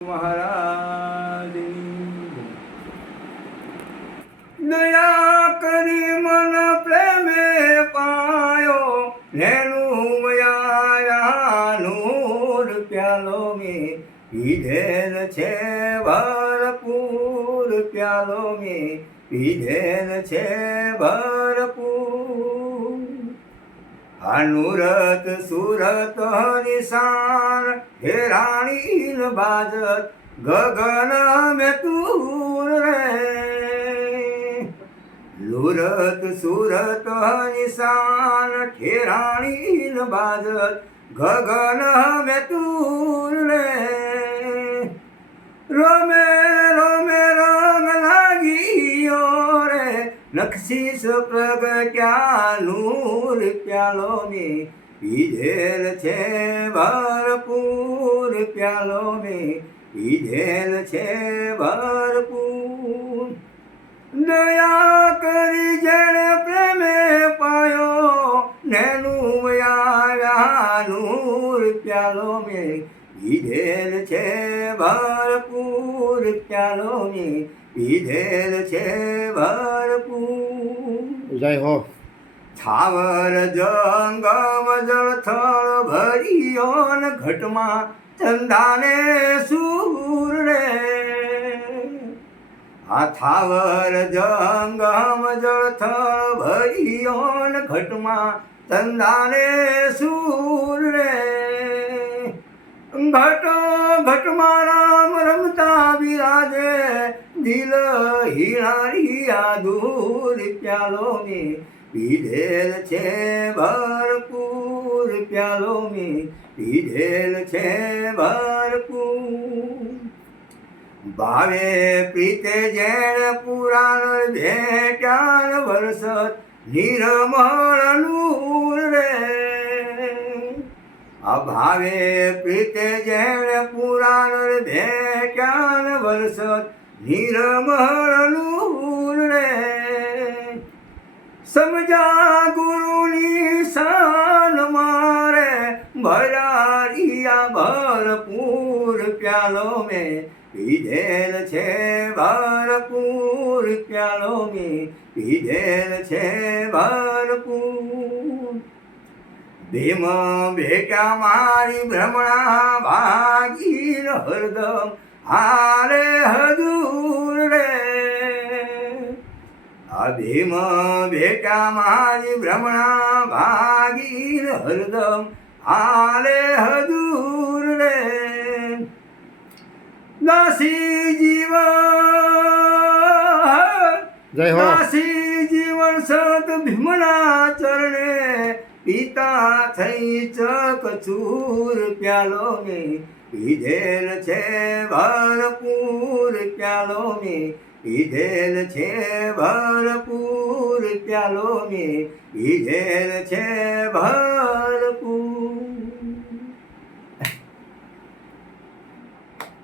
મહારાજની દયા કરી મન પ્રેમે પાયો નેનું મયાનું પ્યાલો મેં પીધેલ છે ભરપૂર પ્યાલો મેં પીધેલ છે ભરપૂર અનુરત સુરત નિશાન હે રાણી બાજત ગગન મેં તું રે લુરત સુરત નિશાન ઠેરાણી બાજત ગગન મેં તું રે રમે રમે રંગ લાગીયો રે નક્ષીસ પ્રગટ્યા નૂર પ્યાલો મેં પીધેલ છે ભરપૂર પ્યાલો મેં પીધેલ છે ભરપૂર દયા કરી જેણે પ્રેમે પાયો નેનું આવ્યા નૂર પ્યાલો મેં પીધેલ છે ભરપૂર પ્યાલો મેં પીધેલ છે ભરપૂર જય હો છાવર જંગમ જળથળ ભર્યો ને ઘટમાં ચંદાને સૂર રે આ થાવર જંગમ જળથળ ભર્યો ને ઘટમાં ચંદાને સૂર રે ઘટ ઘટમાં રામ રમતા બિરાજે દિલ હિરારી આધૂર પ્યાલો મેં પીધેલ છે ભરપૂર પ્યાલો મેં પીધેલ છે ભરપૂર ભાવે પ્રીતે જેણ પુરાણ ભેટ્યાન વરસત નિર્મળ નૂર રે અભાવે પ્રીતે જેણ પુરાણ ભેટ્યાન વરસત નિર્મળ નૂર રે સમજા ગુરુની શાન મારે ભરારિયા ભરપૂર પ્યાલો મેં પીધેલ છે ભરપૂર પ્યાલો મેં પીધેલ છે ભરપૂર ભીમ ભેટ્યા મારી ભ્રમણા ભાગી હરદમ હારે હજૂર રે ભીમ ભેટ્યા મારી ભ્રમણા ભાગી હરદમ હારે હજૂર રે દાસી જીવન દાસી જીવન સત ભીમના ચરણે પિતા થઈ ચકચૂર પ્યાલો મેં પીધેલ છે ભરપૂર પ્યાલો મેં પીધેલ છે ભરપૂર પ્યાલો મેં પીધેલ છે ભરપૂર